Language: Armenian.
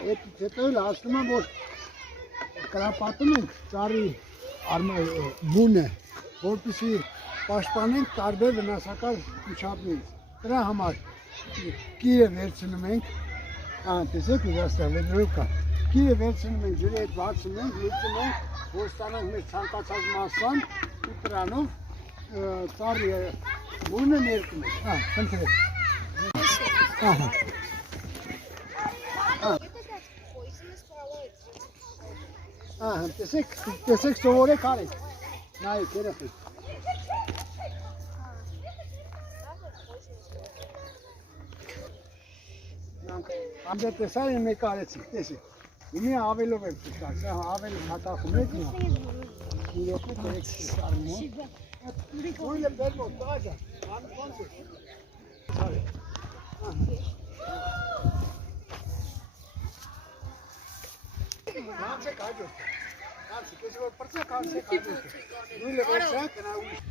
հետո էլ հասնում եմ, որ կրապատում ենք ծառի բունը, որպեսզի պաշտպանենք տարբեր վնասակար միջավայրից։ Դրա համար կիրը վերցնում ենք, տեսեք ուզաստան վերնորով կա, կիրը վերցնում ենք, ջրի հետ բացում ենք, լուծում ենք, որ ստանանք մեր ցանկացած մասան ու դրանով ծառի բունը ներկում ենք, խնդրեք։ Տեսեք սովորեք արեք, նայեք երեխեք։ Ամբեր տեսար են մեկ արեցիք, տեսեք, իմի ավելով եմ տուշար, սա ավելի հատախում եք նա, իրոքը տերեք տուշարում է, ույլը բերմոտ, տղաջա, անվանց է, սարեք, Հանցեք հաջորդը, հանցեք, ես որ պրծեք հանցեք հաջորդը, ույլը վերցակ, նա ույլ